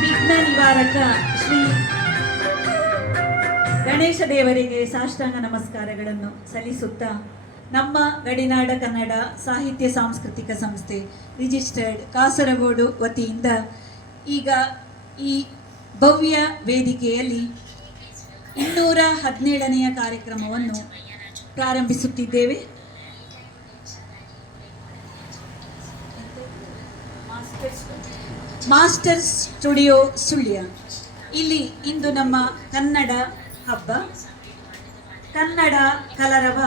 ವಿಘ್ನ ನಿವಾರಕ ಶ್ರೀ ಗಣೇಶ ದೇವರಿಗೆ ಸಾಷ್ಟಾಂಗ ನಮಸ್ಕಾರಗಳನ್ನು ಸಲ್ಲಿಸುತ್ತಾ ನಮ್ಮ ಗಡಿನಾಡ ಕನ್ನಡ ಸಾಹಿತ್ಯ ಸಾಂಸ್ಕೃತಿಕ ಸಂಸ್ಥೆ ರಿಜಿಸ್ಟರ್ಡ್ ಕಾಸರಗೋಡು ವತಿಯಿಂದ ಈಗ ಈ ಭವ್ಯ ವೇದಿಕೆಯಲ್ಲಿ 217ನೆಯ ಕಾರ್ಯಕ್ರಮವನ್ನು ಪ್ರಾರಂಭಿಸುತ್ತಿದ್ದೇವೆ. ಮಾಸ್ಟರ್ ಸ್ಟುಡಿಯೋ ಸುಳ್ಯ ಇಲ್ಲಿ ಇಂದು ನಮ್ಮ ಕನ್ನಡ ಹಬ್ಬ ಕನ್ನಡ ಕಲರವ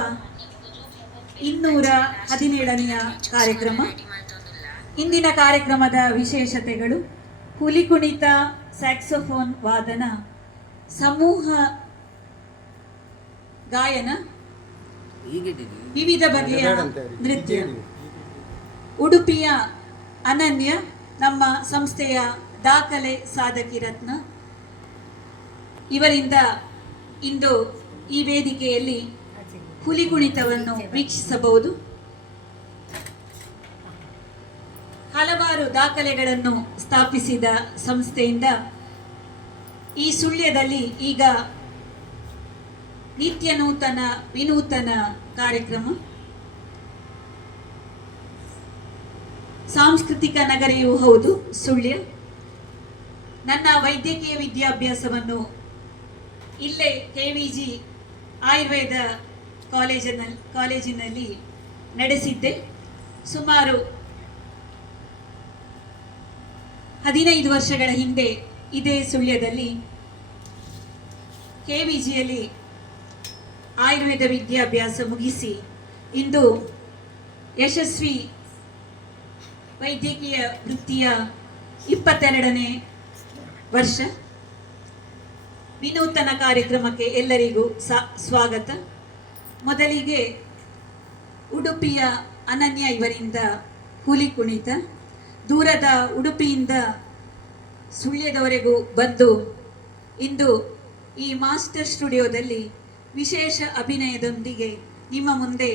217ನೆಯ ಕಾರ್ಯಕ್ರಮ. ಇಂದಿನ ಕಾರ್ಯಕ್ರಮದ ವಿಶೇಷತೆಗಳು: ಹುಲಿ ಕುಣಿತ, ಸ್ಯಾಕ್ಸೋಫೋನ್ ವಾದನ, ಸಮೂಹ ಗಾಯನ, ವಿವಿಧ ಬಗೆಯ ನೃತ್ಯ. ಉಡುಪಿಯ ಅನನ್ಯ ನಮ್ಮ ಸಂಸ್ಥೆಯ ದಾಖಲೆ ಸಾಧಕಿ ರತ್ನ ಇವರಿಂದ ಇಂದು ಈ ವೇದಿಕೆಯಲ್ಲಿ ಹುಲಿ ಕುಣಿತವನ್ನು ವೀಕ್ಷಿಸಬಹುದು. ಹಲವಾರು ದಾಖಲೆಗಳನ್ನು ಸ್ಥಾಪಿಸಿದ ಸಂಸ್ಥೆಯಿಂದ ಈ ಸುಳ್ಯದಲ್ಲಿ ಈಗ ನಿತ್ಯ ನೂತನ ವಿನೂತನ ಕಾರ್ಯಕ್ರಮ. ಸಾಂಸ್ಕೃತಿಕ ನಗರಿಯೂ ಹೌದು ಸುಳ್ಯ. ನನ್ನ ವೈದ್ಯಕೀಯ ವಿದ್ಯಾಭ್ಯಾಸವನ್ನು ಇಲ್ಲೇ KVG ಆಯುರ್ವೇದ ಕಾಲೇಜಿನಲ್ಲಿ ನಡೆಸಿದ್ದೆ. ಸುಮಾರು 15 ವರ್ಷಗಳ ಹಿಂದೆ ಇದೇ ಸುಳ್ಯದಲ್ಲಿ KVGಯಲ್ಲಿ ಆಯುರ್ವೇದ ವಿದ್ಯಾಭ್ಯಾಸ ಮುಗಿಸಿ ಇಂದು ಯಶಸ್ವಿ ವೈದ್ಯಕೀಯ ವೃತ್ತಿಯ 22ನೇ ವರ್ಷ. ವಿನೂತನ ಕಾರ್ಯಕ್ರಮಕ್ಕೆ ಎಲ್ಲರಿಗೂ ಸ್ವಾಗತ. ಮೊದಲಿಗೆ ಉಡುಪಿಯ ಅನನ್ಯ ಇವರಿಂದ ಹುಲಿ ಕುಣಿತ. ದೂರದ ಉಡುಪಿಯಿಂದ ಸುಳ್ಯದವರೆಗೂ ಬಂದು ಇಂದು ಈ ಮಾಸ್ಟರ್ ಸ್ಟುಡಿಯೋದಲ್ಲಿ ವಿಶೇಷ ಅಭಿನಯದೊಂದಿಗೆ ನಿಮ್ಮ ಮುಂದೆ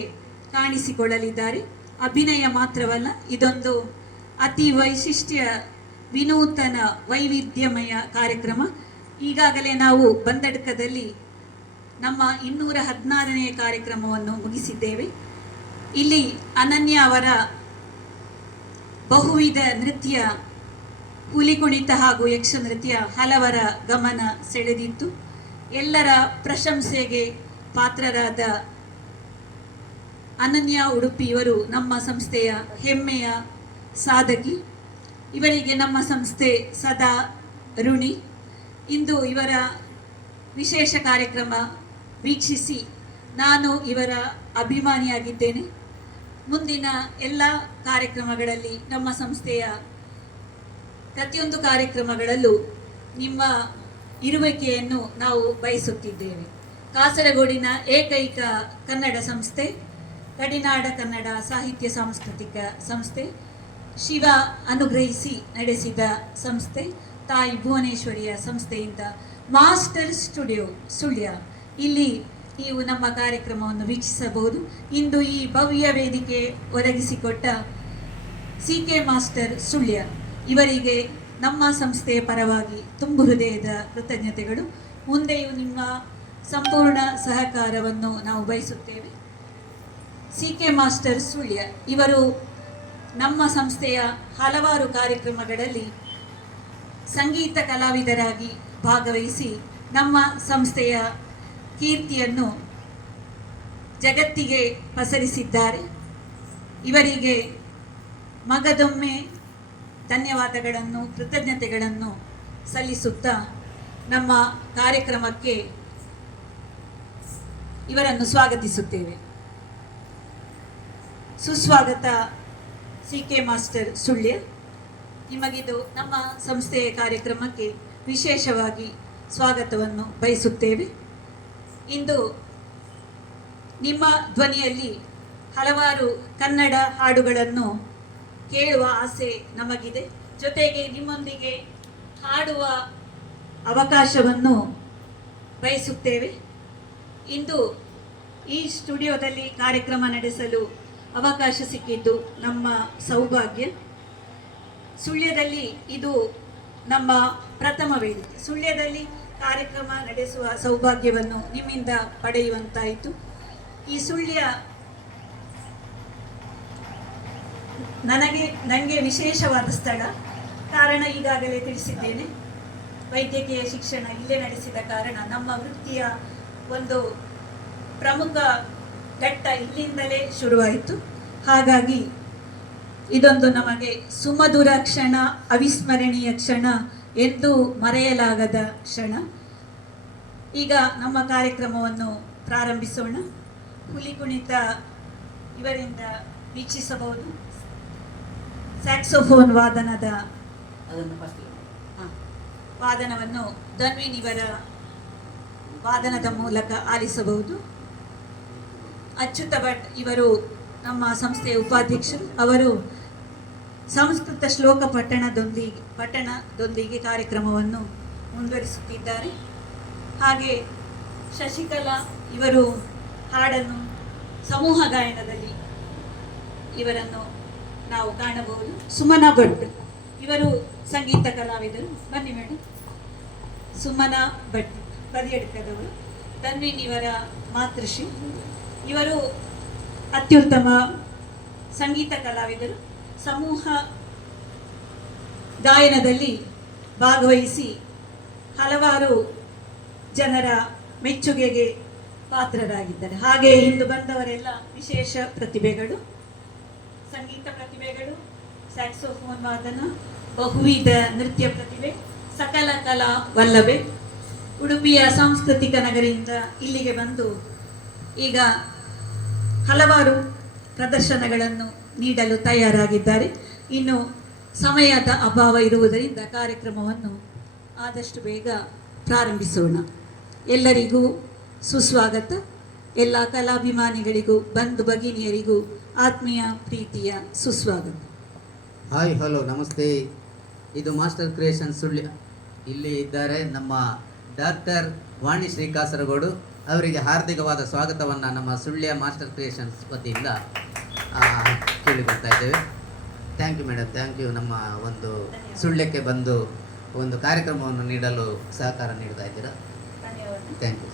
ಕಾಣಿಸಿಕೊಳ್ಳಲಿದ್ದಾರೆ. ಅಭಿನಯ ಮಾತ್ರವಲ್ಲ, ಇದೊಂದು ಅತಿ ವೈಶಿಷ್ಟ್ಯ ವಿನೂತನ ವೈವಿಧ್ಯಮಯ ಕಾರ್ಯಕ್ರಮ. ಈಗಾಗಲೇ ನಾವು ಬಂದಡ್ಕದಲ್ಲಿ ನಮ್ಮ 216ನೇ ಕಾರ್ಯಕ್ರಮವನ್ನು ಮುಗಿಸಿದ್ದೇವೆ. ಇಲ್ಲಿ ಅನನ್ಯ ಅವರ ಬಹುವಿಧ ನೃತ್ಯ, ಹುಲಿ ಕುಣಿತ ಹಾಗೂ ಯಕ್ಷ ನೃತ್ಯ ಹಲವರ ಗಮನ ಸೆಳೆದಿತ್ತು. ಎಲ್ಲರ ಪ್ರಶಂಸೆಗೆ ಪಾತ್ರರಾದ ಅನನ್ಯ ಉಡುಪಿ ಇವರು ನಮ್ಮ ಸಂಸ್ಥೆಯ ಹೆಮ್ಮೆಯ ಸಾಧಕಿ. ಇವರಿಗೆ ನಮ್ಮ ಸಂಸ್ಥೆ ಸದಾ ಋಣಿ. ಇಂದು ಇವರ ವಿಶೇಷ ಕಾರ್ಯಕ್ರಮ ವೀಕ್ಷಿಸಿ ನಾನು ಇವರ ಅಭಿಮಾನಿಯಾಗಿದ್ದೇನೆ. ಮುಂದಿನ ಎಲ್ಲ ಕಾರ್ಯಕ್ರಮಗಳಲ್ಲಿ, ನಮ್ಮ ಸಂಸ್ಥೆಯ ಪ್ರತಿಯೊಂದು ಕಾರ್ಯಕ್ರಮಗಳಲ್ಲೂ ನಿಮ್ಮ ಇರುವಿಕೆಯನ್ನು ನಾವು ಬಯಸುತ್ತಿದ್ದೇವೆ. ಕಾಸರಗೋಡಿನ ಏಕೈಕ ಕನ್ನಡ ಸಂಸ್ಥೆ ಗಡಿನಾಡ ಕನ್ನಡ ಸಾಹಿತ್ಯ ಸಾಂಸ್ಕೃತಿಕ ಸಂಸ್ಥೆ, ಶಿವ ಅನುಗ್ರಹಿಸಿ ನಡೆಸಿದ ಸಂಸ್ಥೆ, ತಾಯಿ ಭುವನೇಶ್ವರಿಯ ಸಂಸ್ಥೆಯಿಂದ ಮಾಸ್ಟರ್ ಸ್ಟುಡಿಯೋ ಸುಳ್ಯ ಇಲ್ಲಿ ನೀವು ನಮ್ಮ ಕಾರ್ಯಕ್ರಮವನ್ನು ವೀಕ್ಷಿಸಬಹುದು. ಇಂದು ಈ ಭವ್ಯ ವೇದಿಕೆ ಒದಗಿಸಿಕೊಟ್ಟ CK ಮಾಸ್ಟರ್ ಸುಳ್ಯ ಇವರಿಗೆ ನಮ್ಮ ಸಂಸ್ಥೆಯ ಪರವಾಗಿ ತುಂಬು ಹೃದಯದ ಕೃತಜ್ಞತೆಗಳು. ಮುಂದೆಯೂ ನಿಮ್ಮ ಸಂಪೂರ್ಣ ಸಹಕಾರವನ್ನು ನಾವು ಬಯಸುತ್ತೇವೆ. CK ಮಾಸ್ಟರ್ ಸುಳ್ಯ ಇವರು ನಮ್ಮ ಸಂಸ್ಥೆಯ ಹಲವಾರು ಕಾರ್ಯಕ್ರಮಗಳಲ್ಲಿ ಸಂಗೀತ ಕಲಾವಿದರಾಗಿ ಭಾಗವಹಿಸಿ ನಮ್ಮ ಸಂಸ್ಥೆಯ ಕೀರ್ತಿಯನ್ನು ಜಗತ್ತಿಗೆ ಪಸರಿಸಿದ್ದಾರೆ. ಇವರಿಗೆ ಮಗದೊಮ್ಮೆ ಧನ್ಯವಾದಗಳನ್ನು, ಕೃತಜ್ಞತೆಗಳನ್ನು ಸಲ್ಲಿಸುತ್ತಾ ನಮ್ಮ ಕಾರ್ಯಕ್ರಮಕ್ಕೆ ಇವರನ್ನು ಸ್ವಾಗತಿಸುತ್ತೇವೆ. ಸುಸ್ವಾಗತ CK ಮಾಸ್ಟರ್ ಸುಳ್ಯ. ನಿಮಗಿದು ನಮ್ಮ ಸಂಸ್ಥೆಯ ಕಾರ್ಯಕ್ರಮಕ್ಕೆ ವಿಶೇಷವಾಗಿ ಸ್ವಾಗತವನ್ನು ಬಯಸುತ್ತೇವೆ. ಇಂದು ನಿಮ್ಮ ಧ್ವನಿಯಲ್ಲಿ ಹಲವಾರು ಕನ್ನಡ ಹಾಡುಗಳನ್ನು ಕೇಳುವ ಆಸೆ ನಮಗಿದೆ. ಜೊತೆಗೆ ನಿಮ್ಮೊಂದಿಗೆ ಹಾಡುವ ಅವಕಾಶವನ್ನು ಬಯಸುತ್ತೇವೆ. ಇಂದು ಈ ಸ್ಟುಡಿಯೋದಲ್ಲಿ ಕಾರ್ಯಕ್ರಮ ನಡೆಸಲು ಅವಕಾಶ ಸಿಕ್ಕಿದ್ದು ನಮ್ಮ ಸೌಭಾಗ್ಯ. ಸುಳ್ಯದಲ್ಲಿ ಇದು ನಮ್ಮ ಪ್ರಥಮ ವೇದಿಕೆ. ಸುಳ್ಯದಲ್ಲಿ ಕಾರ್ಯಕ್ರಮ ನಡೆಸುವ ಸೌಭಾಗ್ಯವನ್ನು ನಿಮ್ಮಿಂದ ಪಡೆಯುವಂತಾಯಿತು. ಈ ಸುಳ್ಯ ನನಗೆ ವಿಶೇಷವಾದ ಸ್ಥಳ. ಕಾರಣ ಈಗಾಗಲೇ ತಿಳಿಸಿದ್ದೇನೆ. ವೈದ್ಯಕೀಯ ಶಿಕ್ಷಣ ಇಲ್ಲೇ ನಡೆಸಿದ ಕಾರಣ ನಮ್ಮ ವೃತ್ತಿಯ ಒಂದು ಪ್ರಮುಖ ಘಟ್ಟ ಇಲ್ಲಿಂದಲೇ ಶುರುವಾಯಿತು. ಹಾಗಾಗಿ ಇದೊಂದು ನಮಗೆ ಸುಮಧುರ ಕ್ಷಣ, ಅವಿಸ್ಮರಣೀಯ ಕ್ಷಣ, ಎಂದೂ ಮರೆಯಲಾಗದ ಕ್ಷಣ. ಈಗ ನಮ್ಮ ಕಾರ್ಯಕ್ರಮವನ್ನು ಪ್ರಾರಂಭಿಸೋಣ. ಹುಲಿ ಕುಣಿತ ಇವರಿಂದ ವೀಕ್ಷಿಸಬಹುದು. ಸ್ಯಾಕ್ಸೋಫೋನ್ ವಾದನವನ್ನು ಧನ್ವಿನ್ ಇವರ ವಾದನದ ಮೂಲಕ ಆಲಿಸಬಹುದು. ಅಚ್ಯುತ ಭಟ್ ಇವರು ನಮ್ಮ ಸಂಸ್ಥೆಯ ಉಪಾಧ್ಯಕ್ಷರು. ಅವರು ಸಂಸ್ಕೃತ ಶ್ಲೋಕ ಪಠಣದೊಂದಿಗೆ ಕಾರ್ಯಕ್ರಮವನ್ನು ಮುಂದುವರಿಸುತ್ತಿದ್ದಾರೆ. ಹಾಗೆ ಶಶಿಕಲಾ ಇವರು ಹಾಡನ್ನು ಸಮೂಹ ಗಾಯನದಲ್ಲಿ ಇವರನ್ನು ನಾವು ಕಾಣಬಹುದು. ಸುಮನಾ ಭಟ್ ಇವರು ಸಂಗೀತ ಕಲಾವಿದರು. ಬನ್ನಿ ಮೇಡಮ್. ಸುಮನಾ ಭಟ್ ಬದಿಯಡ್ಕದವರು. ಧನ್ವಿನ್ ಇವರ ಮಾತೃಶ್ರೀ. ಇವರು ಅತ್ಯುತ್ತಮ ಸಂಗೀತ ಕಲಾವಿದರು. ಸಮೂಹ ಗಾಯನದಲ್ಲಿ ಭಾಗವಹಿಸಿ ಹಲವಾರು ಜನರ ಮೆಚ್ಚುಗೆಗೆ ಪಾತ್ರರಾಗಿದ್ದಾರೆ. ಹಾಗೆ ಇಂದು ಬಂದವರೆಲ್ಲ ವಿಶೇಷ ಪ್ರತಿಭೆಗಳು, ಸಂಗೀತ ಪ್ರತಿಭೆಗಳು, ಸ್ಯಾಕ್ಸೋಫೋನ್ ವಾದನ, ಬಹುವಿಧ ನೃತ್ಯ ಪ್ರತಿಭೆ, ಸಕಲ ಕಲಾ ವಲ್ಲಭೆ. ಉಡುಪಿಯ ಸಾಂಸ್ಕೃತಿಕ ನಗರದಿಂದ ಇಲ್ಲಿಗೆ ಬಂದು ಈಗ ಹಲವಾರು ಪ್ರದರ್ಶನಗಳನ್ನು ನೀಡಲು ತಯಾರಾಗಿದ್ದಾರೆ. ಇನ್ನು ಸಮಯದ ಅಭಾವ ಇರುವುದರಿಂದ ಕಾರ್ಯಕ್ರಮವನ್ನು ಆದಷ್ಟು ಬೇಗ ಪ್ರಾರಂಭಿಸೋಣ. ಎಲ್ಲರಿಗೂ ಸುಸ್ವಾಗತ. ಎಲ್ಲ ಕಲಾಭಿಮಾನಿಗಳಿಗೂ ಬಂಧು ಭಗಿನಿಯರಿಗೂ ಆತ್ಮೀಯ ಪ್ರೀತಿಯ ಸುಸ್ವಾಗತ. ಹಾಯ್, ಹಲೋ, ನಮಸ್ತೆ. ಇದು ಮಾಸ್ಟರ್ ಕ್ರಿಯೇಷನ್ ಸುಳ್ಯ. ಇಲ್ಲಿ ಇದ್ದಾರೆ ನಮ್ಮ ಡಾಕ್ಟರ್ ವಾಣಿಶ್ರೀ ಕಾಸರಗೋಡು. ಅವರಿಗೆ ಹಾರ್ದಿಕವಾದ ಸ್ವಾಗತವನ್ನು ನಮ್ಮ ಸುಳ್ಯ ಮಾಸ್ಟರ್ ಕ್ರಿಯೇಷನ್ಸ್ ವತಿಯಿಂದ ಕೇಳಿಕೊಳ್ತಾ ಇದ್ದೇವೆ. Thank you madam, thank you. ನಮ್ಮ ಒಂದು ಸುಳ್ಯಕ್ಕೆ ಬಂದು ಒಂದು ಕಾರ್ಯಕ್ರಮವನ್ನು ನೀಡಲು ಸಹಕಾರ ನೀಡ್ತಾ ಇದ್ದೀರಾ. Thank you.